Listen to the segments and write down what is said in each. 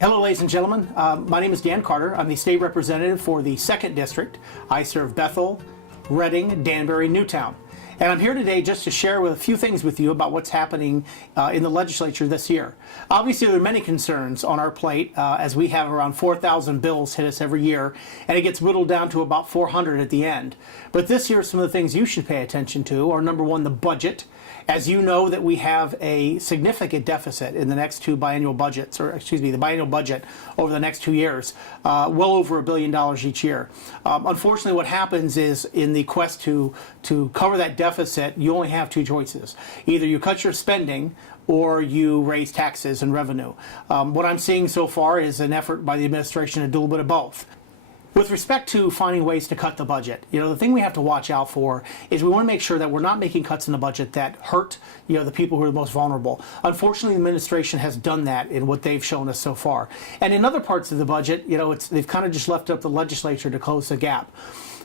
Hello, ladies and gentlemen. My name is Dan Carter. I'm the state representative for the 2nd District. I serve Bethel, Reading, Danbury, Newtown. And I'm here today just to share with a few things with you about what's happening in the legislature this year. Obviously, there are many concerns on our plate as we have around 4,000 bills hit us every year, and it gets whittled down to about 400 at the end. But this year, some of the things you should pay attention to are, number one, the budget. As you know, that we have a significant deficit in the next two biennial budgets, or excuse me, the biennial budget over the next 2 years, well over $1 billion each year. Unfortunately, what happens is in the quest to cover that deficit, you only have two choices. Either you cut your spending or you raise taxes and revenue. What I'm seeing so far is an effort by the administration to do a little bit of both. With respect to finding ways to cut the budget, the thing we have to watch out for is we want to make sure that we're not making cuts in the budget that hurt, the people who are the most vulnerable. Unfortunately, the administration has done that in what they've shown us so far. And in other parts of the budget, they've kind of just left up the legislature to close the gap.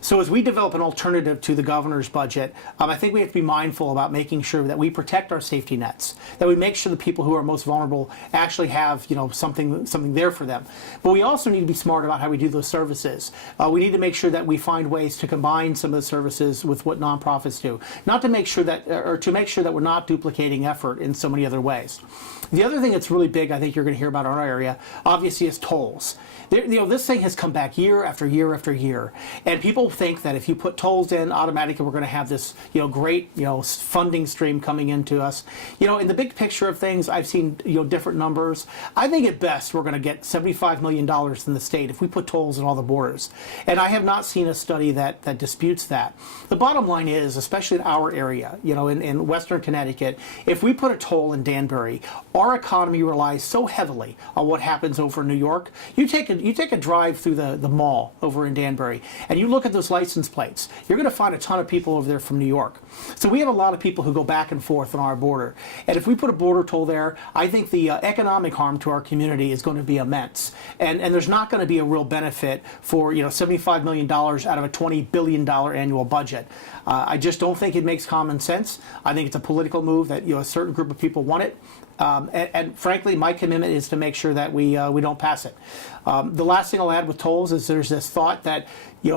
So as we develop an alternative to the governor's budget, I think we have to be mindful about making sure that we protect our safety nets, that we make sure the people who are most vulnerable actually have, something there for them. But we also need to be smart about how we do those services. We need to make sure that we find ways to combine some of the services with what nonprofits do, to make sure that we're not duplicating effort in so many other ways. The other thing that's really big, I think you're going to hear about in our area, obviously, is tolls. This thing has come back year after year after year, and people think that if you put tolls in, automatically we're going to have this, great, funding stream coming into us. In the big picture of things, I've seen, different numbers. I think at best we're going to get $75 million in the state if we put tolls in all the borders, and I have not seen a study that disputes that. The bottom line is, especially in our area, in Western Connecticut, if we put a toll in Danbury, our economy relies so heavily on what happens over in New York. You take a drive through the mall over in Danbury, and you look at those license plates, you're going to find a ton of people over there from New York. So we have a lot of people who go back and forth on our border. And if we put a border toll there, I think the economic harm to our community is going to be immense. And there's not going to be a real benefit for $75 million out of a $20 billion annual budget. I just don't think it makes common sense. I think it's a political move that a certain group of people want it. And frankly, my commitment is to make sure that we don't pass it. The last thing I'll add with tolls is there's this thought that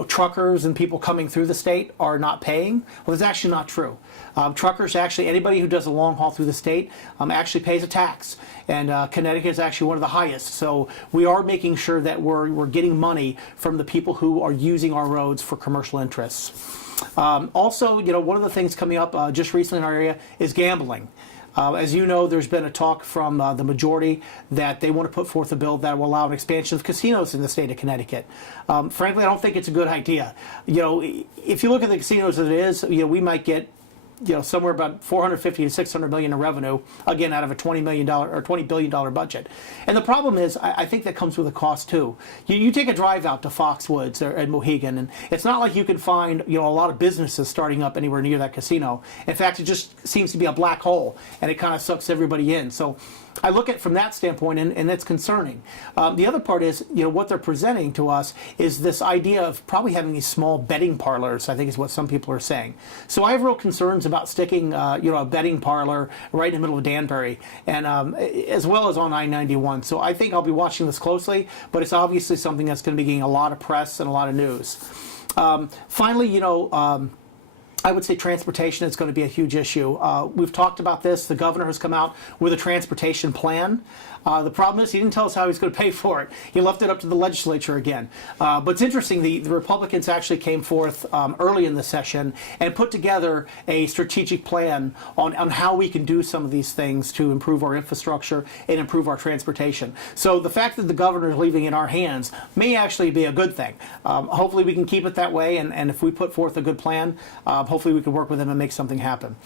truckers and people coming through the state are not paying. Well, that's actually not true. Truckers, actually, anybody who does a long haul through the state actually pays a tax, and Connecticut is actually one of the highest. So we are making sure that we're getting money from the people who are using our roads for commercial interests. Also, one of the things coming up just recently in our area is gambling. As you know, there's been a talk from the majority that they want to put forth a bill that will allow an expansion of casinos in the state of Connecticut. Frankly, I don't think it's a good idea. If you look at the casinos as it is, we might get somewhere about $450 to $600 million in revenue, again, out of a $20 billion budget. And the problem is, I think that comes with a cost too. You take a drive out to Foxwoods or Mohegan, and it's not like you can find a lot of businesses starting up anywhere near that casino. In fact, it just seems to be a black hole, and it kind of sucks everybody in. So I look at it from that standpoint, and it's concerning. The other part is, what they're presenting to us is this idea of probably having these small betting parlors, I think is what some people are saying. So I have real concerns about sticking, a betting parlor right in the middle of Danbury, and as well as on I-91. So I think I'll be watching this closely, but it's obviously something that's going to be getting a lot of press and a lot of news. Finally, I would say transportation is going to be a huge issue. We've talked about this. The governor has come out with a transportation plan. The problem is he didn't tell us how he's going to pay for it. He left it up to the legislature again. But it's interesting, the Republicans actually came forth early in the session and put together a strategic plan on how we can do some of these things to improve our infrastructure and improve our transportation. So the fact that the governor is leaving it in our hands may actually be a good thing. Hopefully we can keep it that way, and if we put forth a good plan, hopefully we can work with them and make something happen.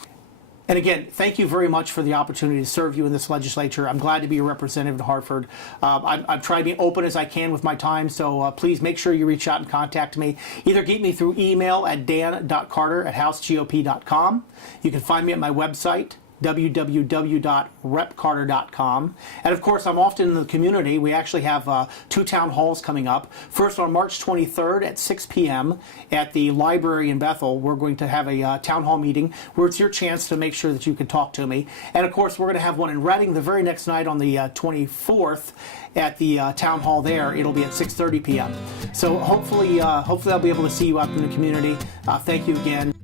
And again, thank you very much for the opportunity to serve you in this legislature. I'm glad to be a representative in Hartford. I'm trying to be open as I can with my time, so please make sure you reach out and contact me. Either get me through email at dan.carter@housegop.com. You can find me at my website, www.repcarter.com. And of course, I'm often in the community. We actually have 2 town halls coming up. First on March 23rd at 6 p.m. at the library in Bethel. We're going to have a town hall meeting where it's your chance to make sure that you can talk to me. And of course, we're going to have one in Reading the very next night on the 24th at the town hall there. It'll be at 6:30 p.m. So hopefully I'll be able to see you out in the community. Thank you again.